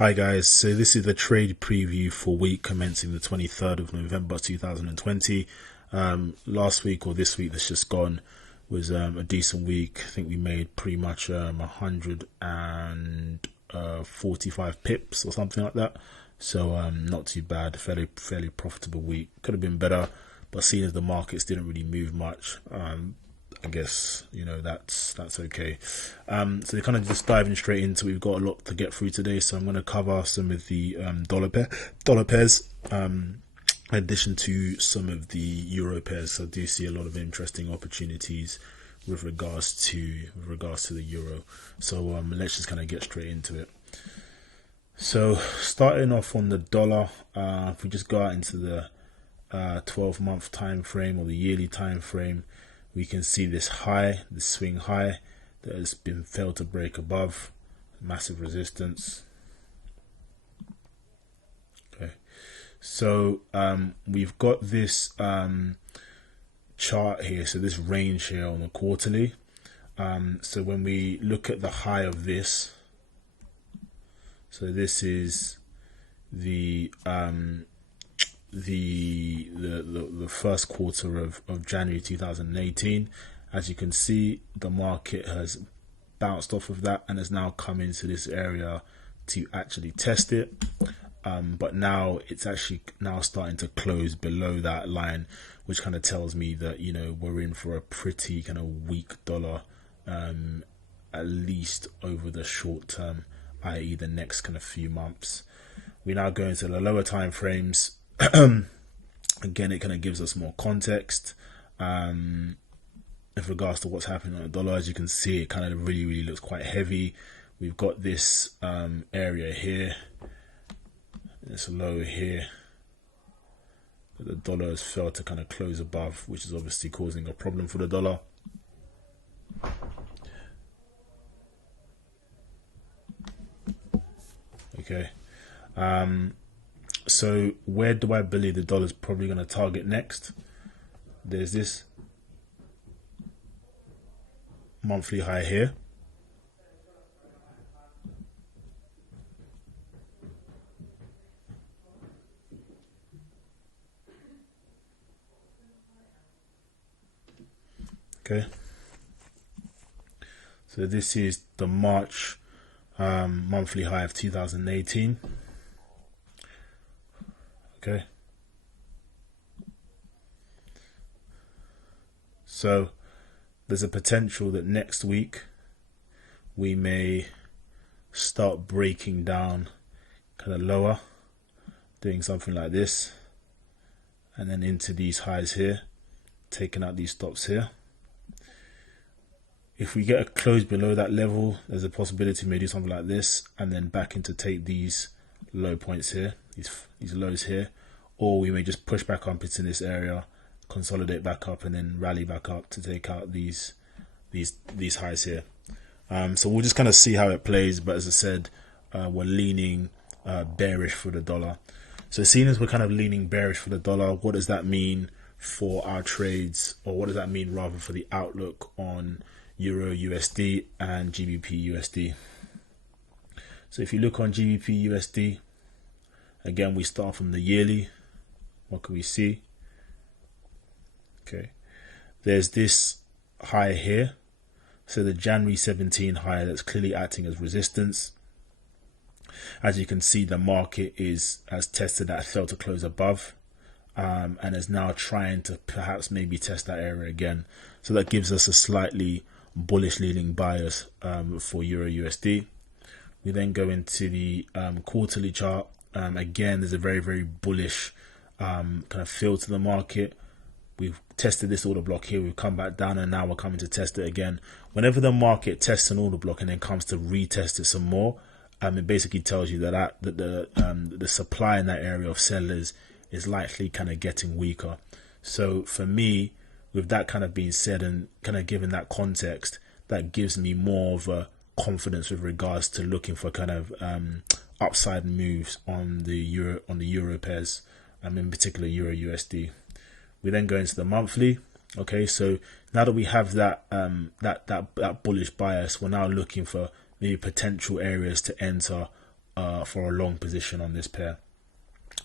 Hi guys, so this is the trade preview for week commencing the 23rd of November 2020. Last week or this week that's just gone was a decent week. I think we made pretty much 145 pips or something like that. So not too bad, fairly profitable week. Could have been better, but seeing as the markets didn't really move much, I guess, you know, that's okay. So kind of just diving straight into it. We've got a lot to get through today, so I'm going to cover some of the dollar pairs, in addition to some of the euro pairs. So I do see a lot of interesting opportunities with regards to the euro. So let's just kind of get straight into it. So starting off on the dollar, if we just go out into the 12-month time frame or the yearly time frame, we can see this high, the swing high that has been failed to break above, massive resistance. Okay, so we've got this chart here, so this range here on the quarterly. So when we look at the high of this, so this is the first quarter of January 2018. As you can see, the market has bounced off of that and has now come into this area to actually test it, but now it's actually now starting to close below that line, which kind of tells me that, you know, we're in for a pretty kind of weak dollar, at least over the short term, i.e. the next kind of few months. We now go into the lower time frames. Again, it kind of gives us more context with regards to what's happening on the dollar. As you can see, it kind of really looks quite heavy. We've got this area here, this low here, but the dollar has failed to kind of close above, which is obviously causing a problem for the dollar. Okay. So where do I believe the dollar is probably going to target next? There's this monthly high here. Okay. So this is the March monthly high of 2018. Okay, so there's a potential that next week we may start breaking down kind of lower, doing something like this, and then into these highs here, taking out these stops here. If we get a close below that level, there's a possibility we may do something like this, and then back into take these low points here, these lows here, or we may just push back up into this area, consolidate back up, and then rally back up to take out these highs here. So we'll just kind of see how it plays. But as I said, we're leaning bearish for the dollar. So seeing as we're kind of leaning bearish for the dollar, what does that mean for our trades, or what does that mean rather for the outlook on Euro USD and GBP USD? So if you look on GBP USD, again, we start from the yearly. What can we see? Okay, there's this high here. So the January 17 high that's clearly acting as resistance. As you can see, the market has tested that, failed to close above, and is now trying to perhaps maybe test that area again. So that gives us a slightly bullish leaning bias for Euro USD. We then go into the quarterly chart. Again, there's a very bullish kind of feel to the market. We've tested this order block here, we've come back down, and now we're coming to test it again. Whenever the market tests an order block and then comes to retest it some more, it basically tells you that the supply in that area of sellers is likely kind of getting weaker. So for me, with that kind of being said and kind of given that context, that gives me more of a confidence with regards to looking for kind of upside moves on the euro pairs, in particular Euro USD. We then go into the monthly. Okay, so now that we have that that bullish bias, we're now looking for maybe potential areas to enter for a long position on this pair.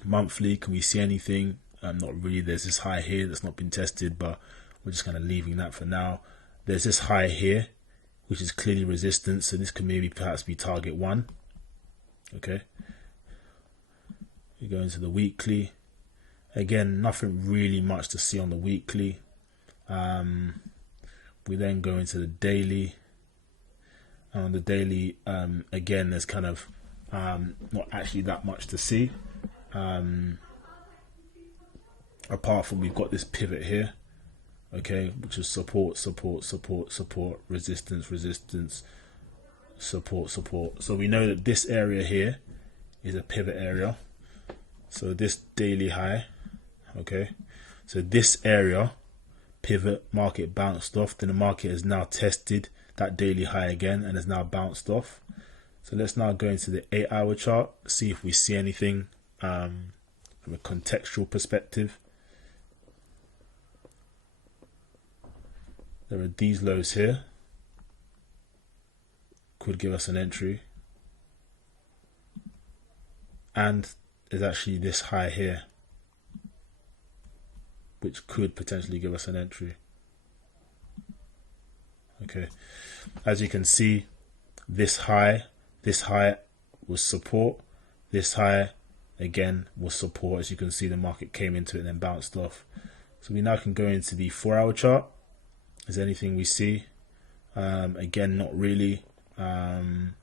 Monthly, can we see anything? Not really. There's this high here that's not been tested, but we're just kind of leaving that for now. There's this high here, which is clearly resistance, so this could maybe perhaps be target 1. Okay, we go into the weekly. Again, nothing really much to see on the weekly. We then go into the daily. On the daily, again, there's kind of not actually that much to see, apart from we've got this pivot here, okay, which is support, support, support, support, resistance, resistance, support, support. So we know that this area here is a pivot area. So this daily high, okay, so this area, pivot, market bounced off, then the market has now tested that daily high again and has now bounced off. So let's now go into the 8-hour chart, see if we see anything from a contextual perspective. There are these lows here, could give us an entry, and there's actually this high here, which could potentially give us an entry. Okay, as you can see, this high was support, this high again was support. As you can see, the market came into it and then bounced off. So we now can go into the 4-hour chart. Is there anything we see? Again, not really. So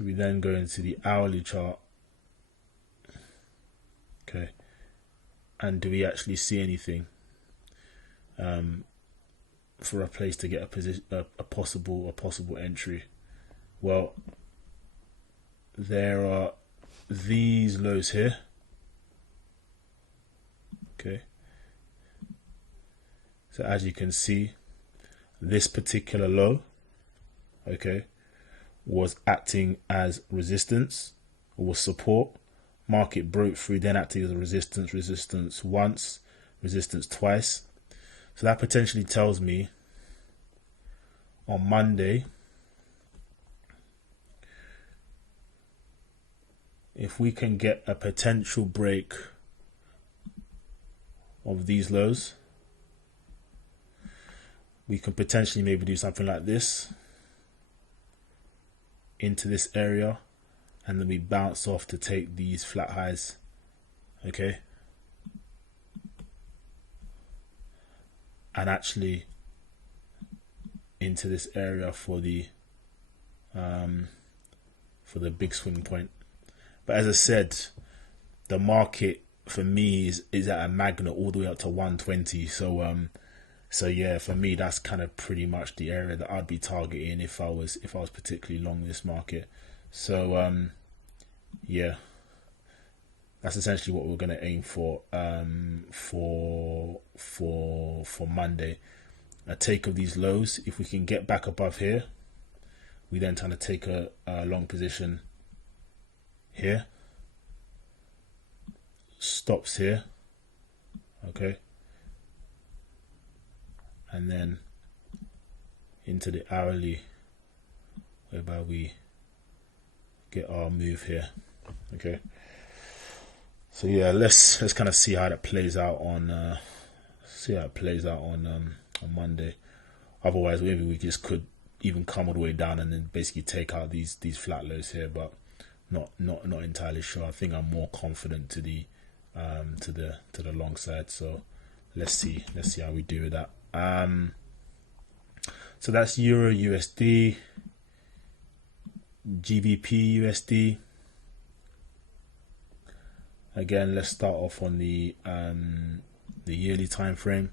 we then go into the hourly chart. Okay, and do we actually see anything for a place to get a position, a possible entry? Well, there are these lows here. Okay, so as you can see, this particular low, okay, was acting as resistance or was support. Market broke through, then acting as a resistance, resistance once, resistance twice. So that potentially tells me on Monday, if we can get a potential break of these lows, we can potentially maybe do something like this into this area, and then we bounce off to take these flat highs. Okay, and actually into this area for the big swing point. But as I said, the market for me is at a magnet all the way up to 120. So yeah, for me that's kind of pretty much the area that I'd be targeting if I was particularly long this market. So yeah, that's essentially what we're going to aim for Monday. A take of these lows. If we can get back above here, we then try to take a long position here, stops here, okay, and then into the hourly, whereby we get our move here. Okay, so yeah, let's kind of see how that plays out on on Monday. Otherwise, maybe we just could even come all the way down and then basically take out these flat lows here, but not entirely sure. I think I'm more confident to the long side. So let's see how we do with that. So that's Euro USD, GBP USD. Again, let's start off on the yearly time frame.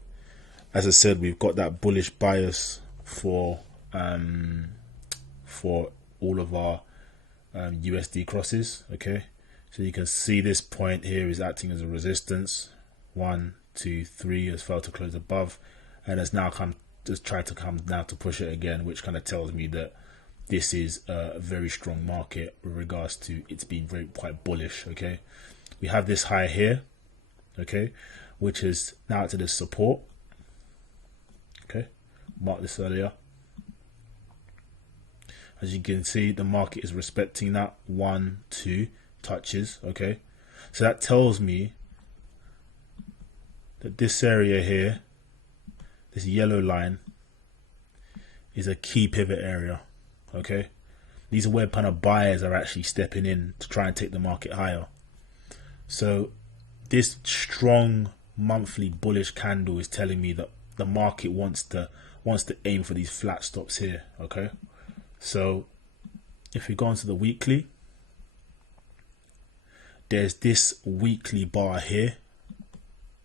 As I said, we've got that bullish bias for all of our USD crosses. Okay, so you can see this point here is acting as a resistance. 1, 2, 3 has failed to close above, and has now tried to come now to push it again, which kind of tells me that this is a very strong market with regards to it's being quite bullish. Okay, we have this high here, okay, which is now acted as support. Okay, mark this earlier. As you can see, the market is respecting that 1, 2 touches. Okay, so that tells me that this area here, this yellow line, is a key pivot area. Okay, these are where kind of buyers are actually stepping in to try and take the market higher. So this strong monthly bullish candle is telling me that the market wants to aim for these flat stops here. Okay, so if we go on to the weekly, there's this weekly bar here,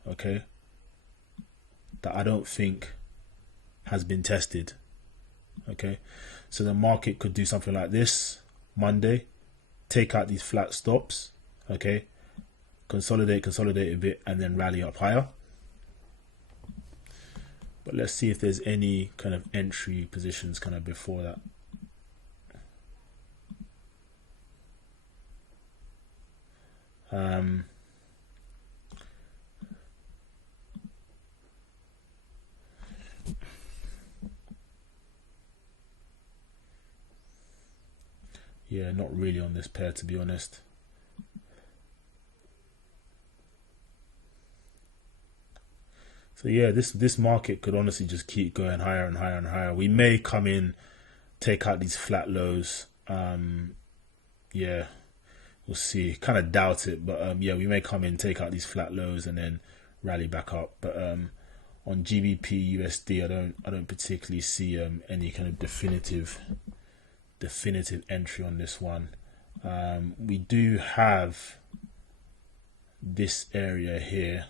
okay, that I don't think has been tested. Okay, so the market could do something like this Monday, take out these flat stops, okay, consolidate a bit, and then rally up higher. But let's see if there's any kind of entry positions kind of before that. Yeah, not really on this pair, to be honest. So yeah, this market could honestly just keep going higher and higher and higher. We may come in, take out these flat lows. Yeah, we'll see. Kind of doubt it, but yeah, we may come in, take out these flat lows, and then rally back up. But on GBP USD, I don't particularly see any kind of definitive entry on this one. We do have this area here.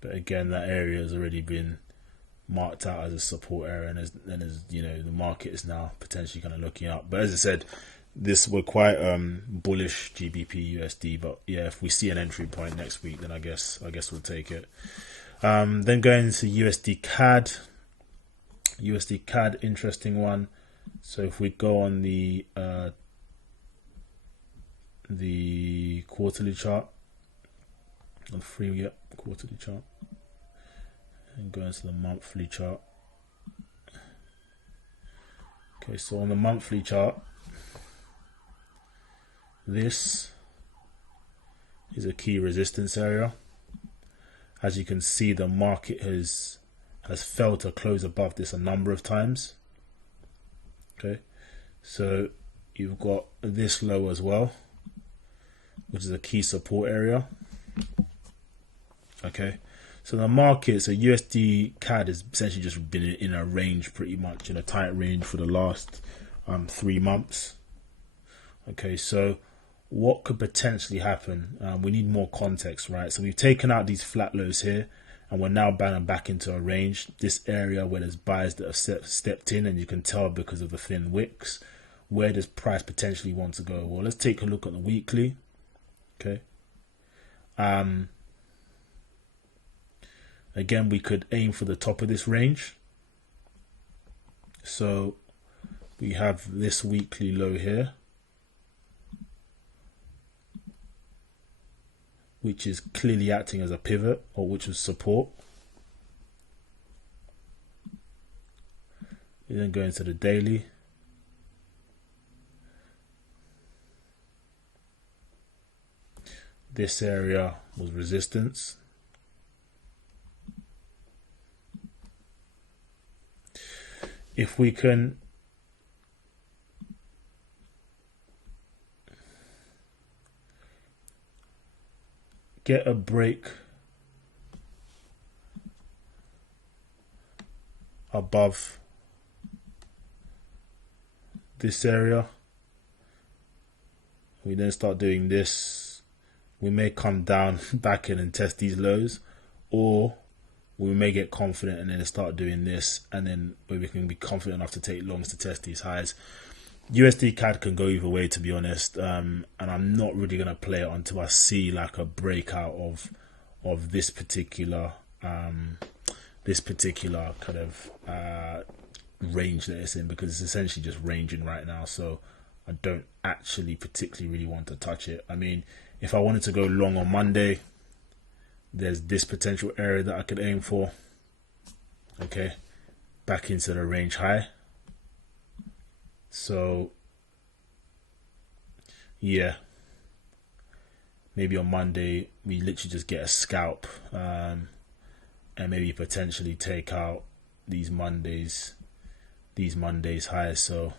But again, that area has already been marked out as a support area, and as you know, the market is now potentially kind of looking up. But as I said, this were quite bullish GBP USD. But yeah, if we see an entry point next week, then I guess we'll take it. Then going to USD CAD. USD CAD, interesting one. So if we go on the quarterly chart, on the quarterly chart, and go into the monthly chart. Okay, so on the monthly chart, this is a key resistance area. As you can see, the market has failed to close above this a number of times. Okay, so you've got this low as well, which is a key support area. Okay, so the market, so USD CAD has essentially just been in a range, pretty much in a tight range for the last 3 months. Okay, so what could potentially happen? We need more context, right? So we've taken out these flat lows here, and we're now banging back into a range. This area where there's buyers that have stepped in, and you can tell because of the thin wicks. Where does price potentially want to go? Well, let's take a look at the weekly. Okay. Again, we could aim for the top of this range. So we have this weekly low here, which is clearly acting as a pivot, or which is support. We then go into the daily. This area was resistance. If we can get a break above this area, we then start doing this, we may come down back in and test these lows, or we may get confident and then start doing this, and then we can be confident enough to take longs to test these highs. USD CAD can go either way, to be honest, and I'm not really going to play it until I see like a breakout of this particular kind of range that it's in, because it's essentially just ranging right now. So I don't actually particularly really want to touch it. I mean, If I wanted to go long on Monday, there's this potential area that I could aim for. Okay, back into the range high. So yeah, maybe on Monday we literally just get a scalp, and maybe potentially take out these Mondays highs. So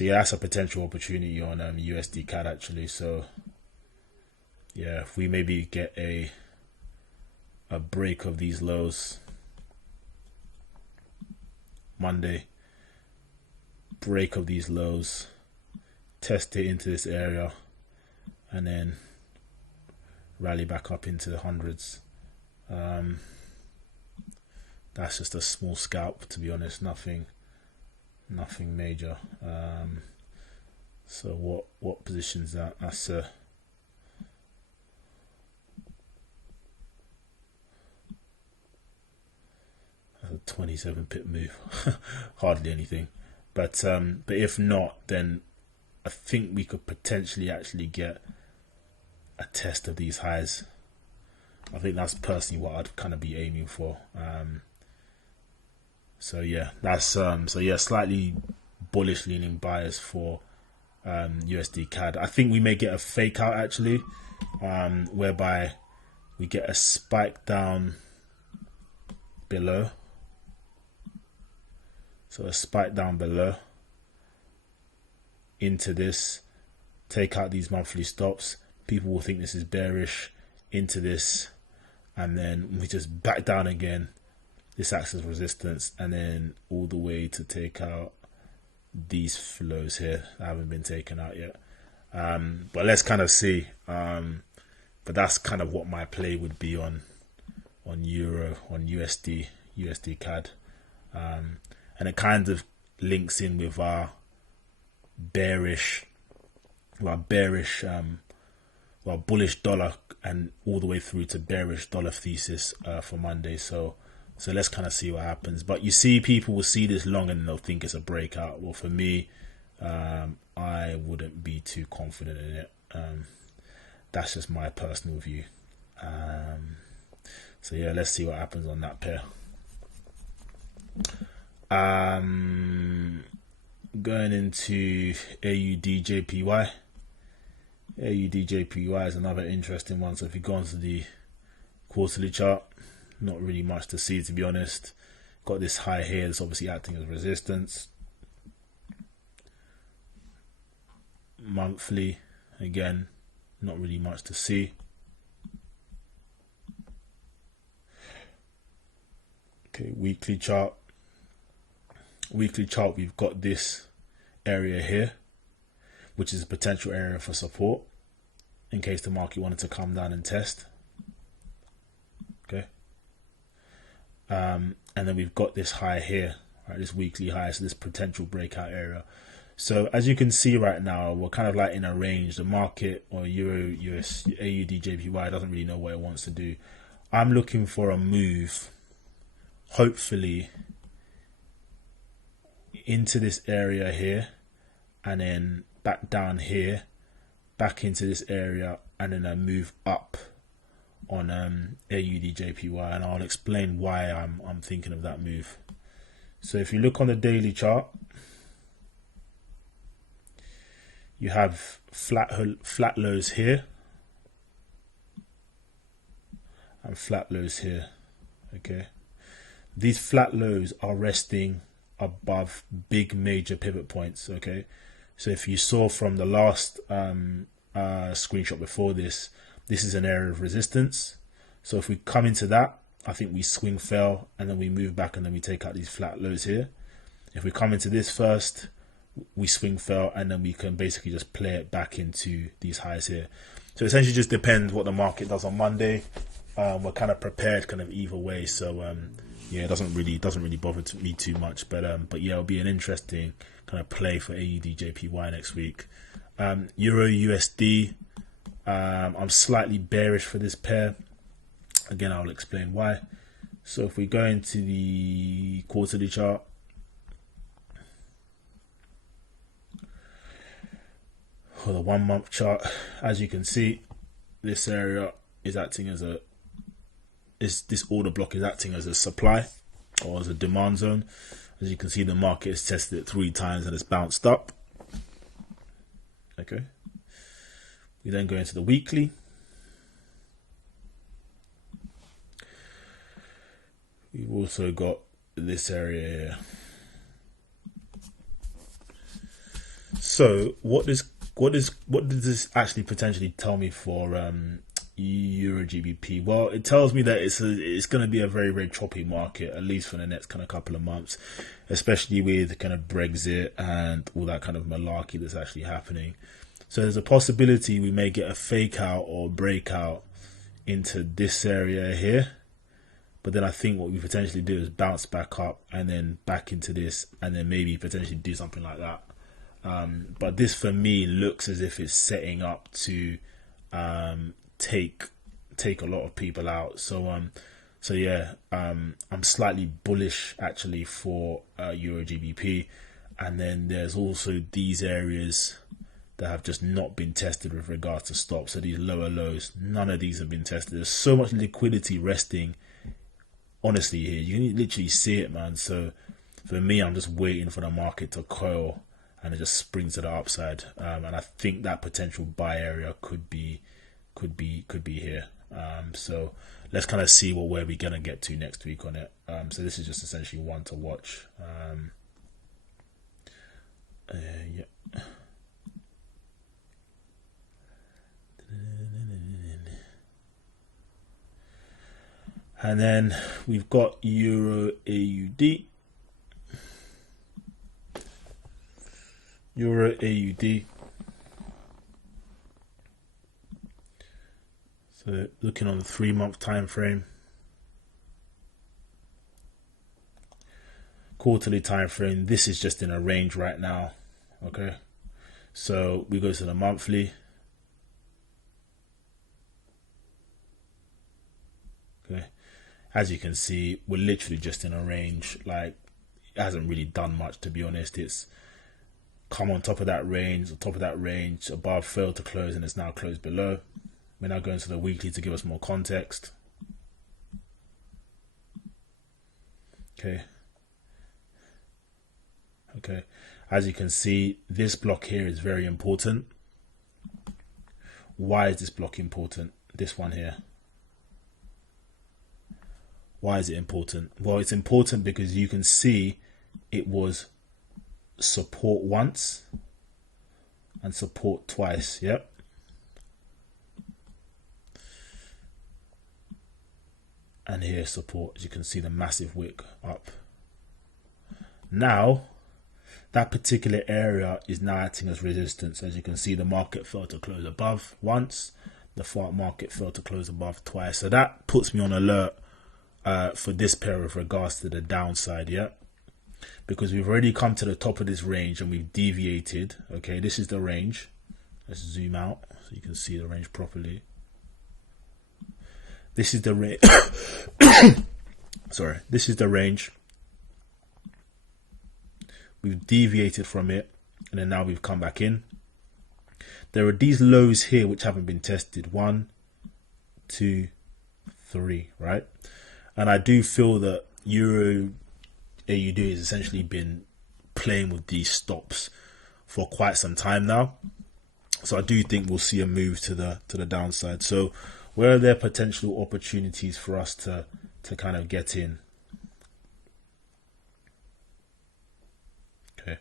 yeah, that's a potential opportunity on USD CAD actually. So yeah, if we maybe get a break of these lows Monday, break of these lows, test it into this area, and then rally back up into the hundreds. That's just a small scalp, to be honest. Nothing major. So what positions that? That's a 27 pip move. Hardly anything. But if not, then I think we could potentially actually get a test of these highs. I think that's personally what I'd kind of be aiming for. So yeah, that's slightly bullish leaning bias for USD CAD. I think we may get a fake out actually, whereby we get a spike down below. So a spike down below into this, take out these monthly stops. People will think this is bearish, into this, and then we just back down again. This acts as resistance, and then all the way to take out these flows here that haven't been taken out yet. But let's kind of see. But that's kind of what my play would be on Euro, on USD CAD. And it kind of links in with our bullish dollar, and all the way through to bearish dollar thesis for Monday. So let's kind of see what happens. But you see, people will see this long and they'll think it's a breakout. Well, for me, I wouldn't be too confident in it. That's just my personal view. So yeah, let's see what happens on that pair. Going into AUD/JPY. AUD/JPY is another interesting one. So if you go onto the quarterly chart, not really much to see, to be honest. Got this high here that's obviously acting as resistance. Monthly, again, not really much to see. Okay, weekly chart. Weekly chart, we've got this area here, which is a potential area for support in case the market wanted to come down and test. Okay. And then we've got this high here, right? This weekly high, so this potential breakout area. So as you can see right now, we're kind of like in a range. The market, or Euro, US, AUD/JPY, doesn't really know what it wants to do. I'm looking for a move, hopefully, into this area here, and then back down here, back into this area, and then a move up on AUD/JPY, and I'll explain why I'm thinking of that move. So if you look on the daily chart, you have flat lows here and flat lows here. Okay, these flat lows are resting above big major pivot points. Okay, so if you saw from the last screenshot before this, this is an area of resistance. So if we come into that, I think we swing fail, and then we move back, and then we take out these flat lows here. If we come into this first, we swing fail, and then we can basically just play it back into these highs here. So essentially just depends what the market does on Monday. We're kind of prepared kind of either way. So yeah, it doesn't really bother me too much. But yeah, it'll be an interesting kind of play for AUD/JPY next week. Euro USD, I'm slightly bearish for this pair. Again, I'll explain why. So if we go into the quarterly chart, or the 1 month chart, as you can see, this area is acting as a this order block is acting as a supply or as a demand zone. As you can see, the market has tested it 3 times and it's bounced up. Okay. We then go into the weekly. We've also got this area here. So what does this actually potentially tell me for Euro GBP? Well, it tells me that it's going to be a very, very choppy market, at least for the next kind of couple of months, especially with kind of Brexit and all that kind of malarkey that's actually happening. So there's a possibility we may get a fake out or breakout into this area here. But then I think what we potentially do is bounce back up and then back into this and then maybe potentially do something like that. But this for me looks as if it's setting up to take a lot of people out. So yeah, I'm slightly bullish actually for Euro GBP. And then there's also these areas that have just not been tested with regards to stops. So these lower lows, none of these have been tested. There's so much liquidity resting honestly here. You can literally see it, man. So for me, I'm just waiting for the market to coil and it just springs to the upside. And I think that potential buy area could be here. So let's kind of see where we're gonna get to next week on it. So this is just essentially one to watch. Yeah. And then we've got Euro AUD. Euro AUD. So looking on the 3-month time frame. Quarterly time frame. This is just in a range right now. Okay. So we go to the monthly. Okay. As you can see, we're literally just in a range. Like, it hasn't really done much, to be honest. It's come on top of that range, above, failed to close, and it's now closed below. We're now going to the weekly to give us more context. Okay. Okay. As you can see, this block here is very important. Why is this block important? This one here. Why is it important? Well, it's important because you can see it was support once and support twice. Yep. And here support. As you can see, the massive wick up. Now, that particular area is now acting as resistance. As you can see, the market fell to close above once. The market fell to close above twice. So that puts me on alert for this pair with regards to the downside, yeah, because we've already come to the top of this range and we've deviated. Okay, this is the range. Let's zoom out so you can see the range properly. This is the range. Sorry, this is the range. We've deviated from it and then now we've come back in. There are these lows here which haven't been tested. 1, 2, 3, right? And I do feel that Euro AUD has essentially been playing with these stops for quite some time now. So I do think we'll see a move to the downside. So where are there potential opportunities for us to kind of get in? Okay.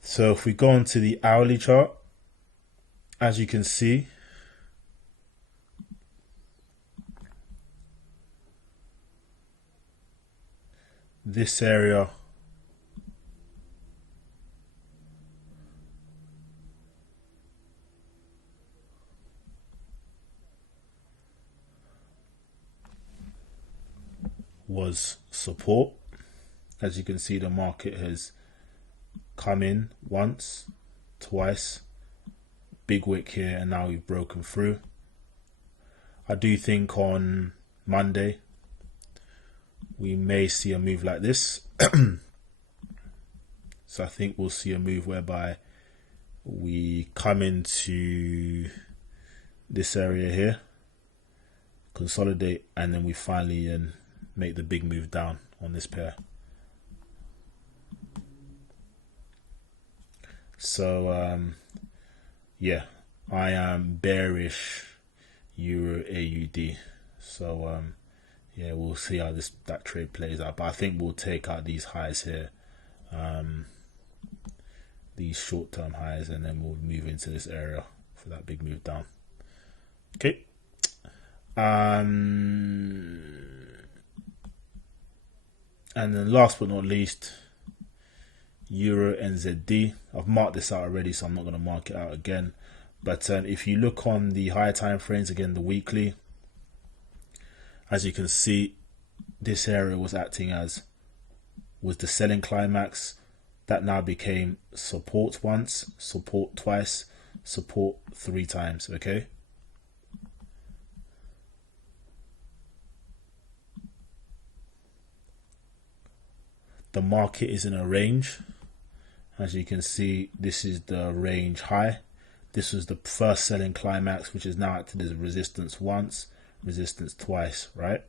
So if we go on to the hourly chart, as you can see, this area was support. As you can see, the market has come in once, twice, big wick here, and now we've broken through. I do think on Monday we may see a move like this. So I think we'll see a move whereby we come into this area here, consolidate, and then we finally make the big move down on this pair. So yeah, I am bearish Euro AUD. So yeah, we'll see how that trade plays out, but I think we'll take out these highs here, these short-term highs, and then we'll move into this area for that big move down. Okay. And then last but not least, Euro NZD. I've marked this out already, so I'm not going to mark it out again. But if you look on the higher time frames, again the weekly, as you can see, this area was acting as the selling climax. That now became support once, support twice, support 3 times. Okay. The market is in a range. As you can see, this is the range high. This was the first selling climax, which is now acted as resistance once, resistance twice, right?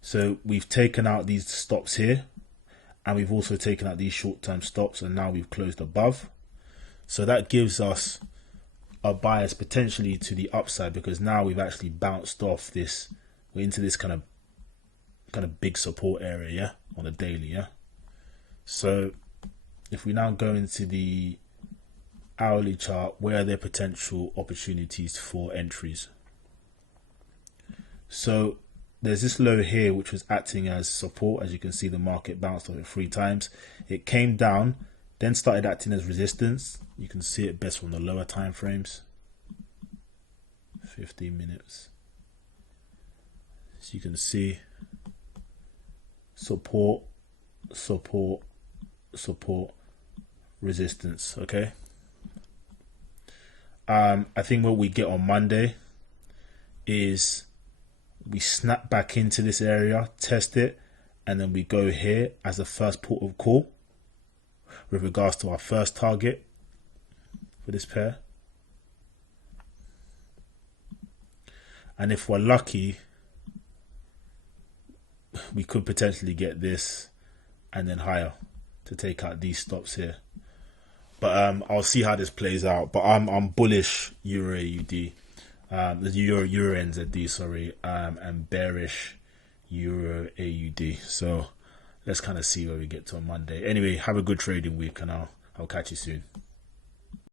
So we've taken out these stops here, and we've also taken out these short-term stops, and now we've closed above. So that gives us a bias potentially to the upside, because now we've actually bounced off this. We're into this kind of big support area, yeah, on the daily, yeah. So if we now go into the hourly chart, where are there potential opportunities for entries? So there's this low here which was acting as support. As you can see, the market bounced off it 3 times. It came down, then started acting as resistance. You can see it best from the lower time frames, 15 minutes. So you can see support, support, support, resistance. Okay. I think what we get on Monday is we snap back into this area, test it, and then we go here as the first port of call with regards to our first target for this pair. And if we're lucky, we could potentially get this and then higher to take out these stops here. But I'll see how this plays out. But I'm bullish Euro AUD, the Euro NZD, sorry, and bearish Euro AUD. So let's kind of see where we get to on Monday. Anyway, have a good trading week, and I'll catch you soon.